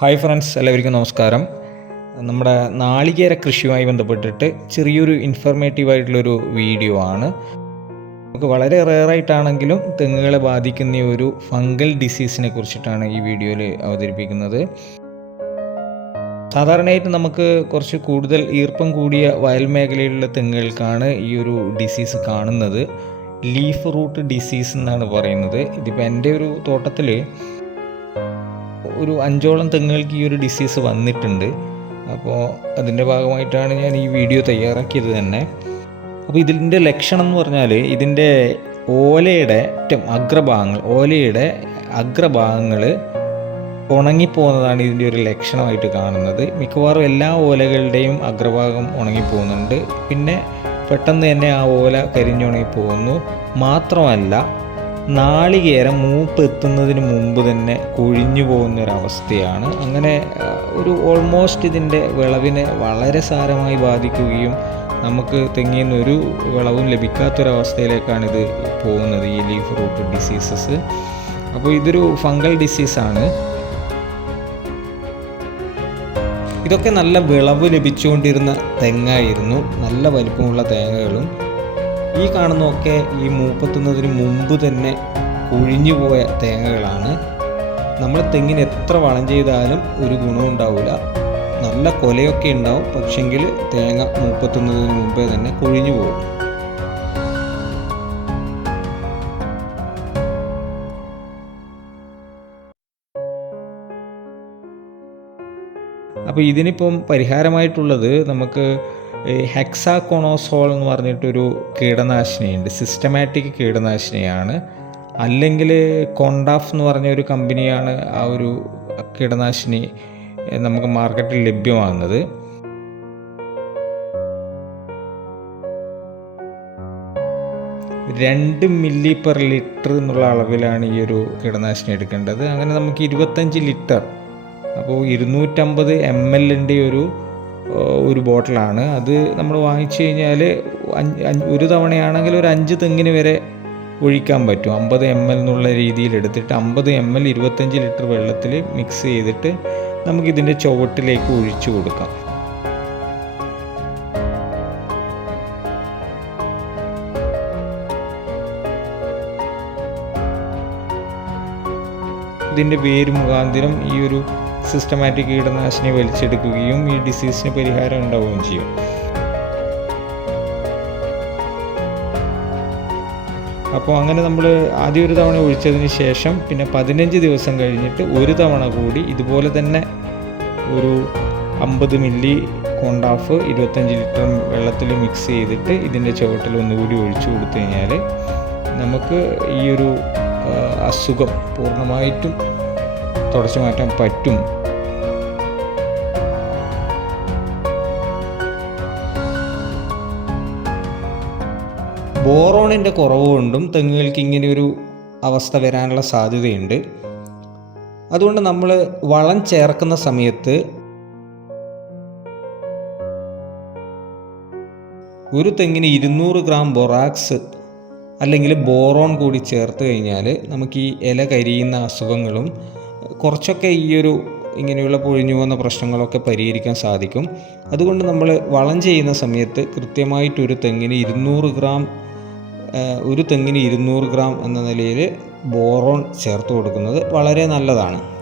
Hi friends എല്ലാവർക്കും നമസ്കാരം. നമ്മുടെ നാളികേര കൃഷിയുമായി ബന്ധപ്പെട്ടിട്ട് ചെറിയൊരു ഇൻഫർമേറ്റീവ് ആയിട്ടുള്ളൊരു വീഡിയോ ആണ്. നമുക്ക് വളരെ റെയറായിട്ടാണെങ്കിലും തെങ്ങുകളെ ബാധിക്കുന്ന ഒരു ഫംഗൽ ഡിസീസിനെ കുറിച്ചിട്ടാണ് ഈ വീഡിയോയിൽ അവതരിപ്പിക്കുന്നത്. സാധാരണയായിട്ട് നമുക്ക് കുറച്ച് കൂടുതൽ ഈർപ്പം കൂടിയ വയൽ മേഖലയിലുള്ള തെങ്ങുകൾക്കാണ് ഈ ഒരു ഡിസീസ് കാണുന്നത്. ലീഫ് റൂട്ട് ഡിസീസ് എന്നാണ് പറയുന്നത്. ഇതിപ്പോൾ എന്റെ ഒരു തോട്ടത്തിൽ ഒരു അഞ്ചോളം തെങ്ങുകൾക്ക് ഈ ഒരു ഡിസീസ് വന്നിട്ടുണ്ട്. അപ്പോൾ അതിന്റെ ഭാഗമായിട്ടാണ് ഞാൻ ഈ വീഡിയോ തയ്യാറാക്കിയത് തന്നെ. അപ്പോൾ ഇതിന്റെ ലക്ഷണം എന്ന് പറഞ്ഞാൽ ഇതിന്റെ ഓലയുടെ ഏറ്റവും അഗ്രഭാഗങ്ങൾ ഓലയുടെ അഗ്രഭാഗങ്ങൾ ഉണങ്ങിപ്പോകുന്നതാണ് ഇതിന്റെ ഒരു ലക്ഷണമായിട്ട് കാണുന്നത്. മിക്കവാറും എല്ലാ ഓലകളുടെയും അഗ്രഭാഗം ഉണങ്ങിപ്പോകുന്നുണ്ട്. പിന്നെ പെട്ടെന്ന് തന്നെ ആ ഓല കരിഞ്ഞുണങ്ങി പോകുന്നു മാത്രമല്ല നാളികേരം മൂപ്പ് എത്തുന്നതിന് മുമ്പ് തന്നെ കൊഴിഞ്ഞു പോകുന്നൊരവസ്ഥയാണ്. അങ്ങനെ ഒരു ഓൾമോസ്റ്റ് ഇതിന്റെ വിളവിനെ വളരെ സാരമായി ബാധിക്കുകയും നമുക്ക് തെങ്ങിൽ നിന്ന് ഒരു വിളവും ലഭിക്കാത്തൊരവസ്ഥയിലേക്കാണ് ഇത് പോകുന്നത് ഈ ലീഫ് റൂട്ട് ഡിസീസസ് അപ്പോൾ ഇതൊരു ഫംഗൽ ഡിസീസാണ് ഇതൊക്കെ നല്ല വിളവ് ലഭിച്ചുകൊണ്ടിരുന്ന തെങ്ങായിരുന്നു. നല്ല വലിപ്പമുള്ള തേങ്ങകളും ഈ കാണുന്നതൊക്കെ ഈ മൂപ്പത്തുന്നതിന് മുമ്പ് തന്നെ കുഴിഞ്ഞു പോയ തേങ്ങകളാണ്. നമ്മൾ തെങ്ങിന് എത്ര വളം ചെയ്താലും ഒരു ഗുണവും ഉണ്ടാവില്ല നല്ല കൊലയൊക്കെ ഉണ്ടാവും. പക്ഷെങ്കിൽ തേങ്ങ മൂപ്പത്തുന്നതിന് മുമ്പേ തന്നെ കുഴിഞ്ഞു പോകും. അപ്പോൾ ഇതിനിപ്പം പരിഹാരമായിട്ടുള്ളത് നമുക്ക് ഹെക്സാകോണോസോൾ എന്ന് പറഞ്ഞിട്ടൊരു കീടനാശിനിയുണ്ട്. സിസ്റ്റമാറ്റിക് കീടനാശിനിയാണ്. അല്ലെങ്കിൽ കോണ്ടാഫ് എന്ന് പറഞ്ഞ ഒരു കമ്പനിയാണ് ആ ഒരു കീടനാശിനി നമുക്ക് മാർക്കറ്റിൽ ലഭ്യമാകുന്നത്. രണ്ട് മില്ലി പെർ ലിറ്റർ എന്നുള്ള അളവിലാണ് ഈ ഒരു കീടനാശിനി എടുക്കേണ്ടത്. അങ്ങനെ നമുക്ക് ഇരുപത്തഞ്ച് ലിറ്റർ അപ്പോൾ ഇരുന്നൂറ്റമ്പത് എം എല്ലിന്റെ ഒരു ഒരു ബോട്ടിലാണ്. അത് നമ്മൾ വാങ്ങിച്ചു കഴിഞ്ഞാൽ ഒരു തവണയാണെങ്കിൽ ഒരു അഞ്ച് തെങ്ങിന് വരെ ഒഴിക്കാൻ പറ്റും. അമ്പത് എം എൽ എന്നുള്ള രീതിയിൽ എടുത്തിട്ട് അമ്പത് എം എൽ ഇരുപത്തഞ്ച് ലിറ്റർ വെള്ളത്തിൽ മിക്സ് ചെയ്തിട്ട് നമുക്കിതിന്റെ ചുവട്ടിലേക്ക് ഒഴിച്ചു കൊടുക്കാം. ഇതിന്റെ പേര് മുഖാന്തിരം ഈ ഒരു സിസ്റ്റമാറ്റിക് കീടനാശിനി വലിച്ചെടുക്കുകയും ഈ ഡിസീസിന് പരിഹാരം ഉണ്ടാവുകയും ചെയ്യും. അപ്പോൾ അങ്ങനെ നമ്മൾ ആദ്യം ഒരു തവണ ഒഴിച്ചതിന് ശേഷം പിന്നെ പതിനഞ്ച് ദിവസം കഴിഞ്ഞിട്ട് ഒരു തവണ കൂടി ഇതുപോലെ തന്നെ ഒരു അമ്പത് മില്ലി കോണ്ടാഫ് ഇരുപത്തഞ്ച് ലിറ്റർ വെള്ളത്തിൽ മിക്സ് ചെയ്തിട്ട് ഇതിന്റെ ചുവട്ടിൽ ഒന്നുകൂടി ഒഴിച്ചു കൊടുത്തു കഴിഞ്ഞാൽ നമുക്ക് ഈ ഒരു അസുഖം പൂർണമായിട്ടും തുടച്ചു മാറ്റാൻ പറ്റും. ബോറോണിന്റെ കുറവ് കൊണ്ടും തെങ്ങുകൾക്ക് ഇങ്ങനെ ഒരു അവസ്ഥ വരാനുള്ള സാധ്യതയുണ്ട്. അതുകൊണ്ട് നമ്മൾ വളം ചേർക്കുന്ന സമയത്ത് ഒരു തെങ്ങിന് ഇരുന്നൂറ് ഗ്രാം ബൊറാക്സ് അല്ലെങ്കിൽ ബോറോൺ കൂടി ചേർത്ത് കഴിഞ്ഞാൽ നമുക്ക് ഈ ഇല കരിയുന്ന അസുഖങ്ങളും കുറച്ചൊക്കെ ഈ ഒരു ഇങ്ങനെയുള്ള പൊഴിഞ്ഞു പോകുന്ന പ്രശ്നങ്ങളൊക്കെ പരിഹരിക്കാൻ സാധിക്കും. അതുകൊണ്ട് നമ്മൾ വളം ചെയ്യുന്ന സമയത്ത് കൃത്യമായിട്ട് ഒരു തെങ്ങിന് ഇരുന്നൂറ് ഗ്രാം ഒരു തെങ്ങിന് ഇരുന്നൂറ് ഗ്രാം എന്ന നിലയിൽ ബോറോൺ ചേർത്ത് കൊടുക്കുന്നത് വളരെ നല്ലതാണ്.